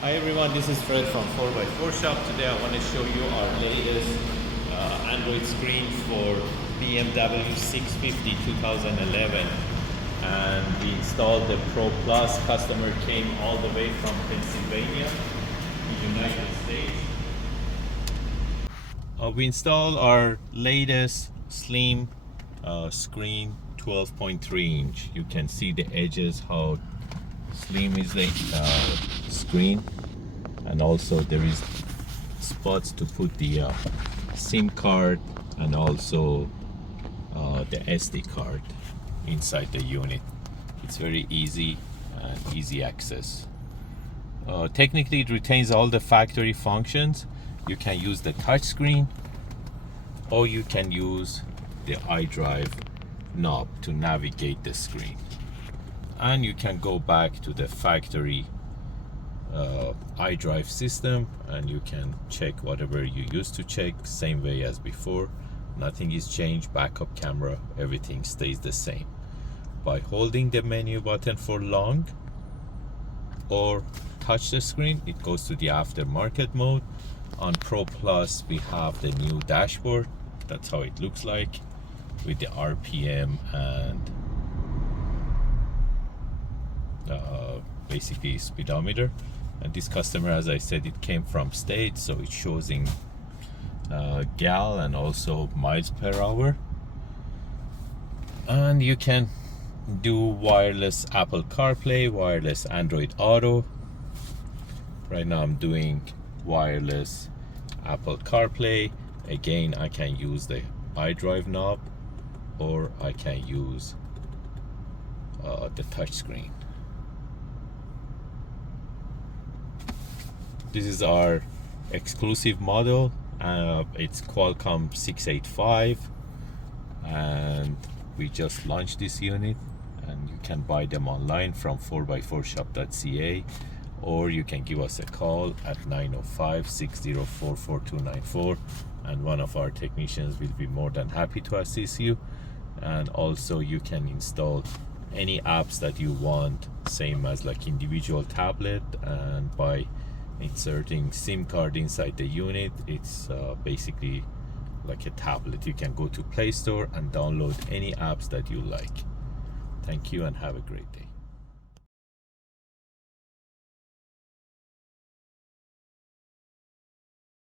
Hi everyone, this is Fred from 4x4Shop. Today I want to show you our latest Android screen for BMW 650 2011. And we installed the Pro Plus. Customer came all the way from Pennsylvania, the United States. We installed our latest slim screen, 12.3 inch. You can see the edges, how slim is the screen, and also there is spots to put the SIM card and also the SD card inside the unit. It's very easy and easy access. Technically it retains all the factory functions. You can use the touch screen, or you can use the iDrive knob to navigate the screen, and you can go back to the factory iDrive system and you can check whatever you used to check, same way as before. Nothing is changed. Backup camera, everything stays the same. By holding the menu button for long or touch the screen, it goes to the aftermarket mode. On Pro Plus we have the new dashboard. That's how it looks like, with the RPM and basically speedometer. And this customer, as I said, it came from States, so it shows in gal and also miles per hour. And you can do wireless Apple CarPlay, wireless Android Auto. Right now I'm doing wireless Apple CarPlay. Again, I can use the iDrive knob, or I can use the touch screen. This is our exclusive model. It's Qualcomm 685, and we just launched this unit, and you can buy them online from 4x4shop.ca, or you can give us a call at 905-604-4294, and one of our technicians will be more than happy to assist you. And also you can install any apps that you want, same as like individual tablet, and by inserting SIM card inside the unit, it's basically like a tablet. You can go to Play Store and download any apps that you like. Thank you and have a great day.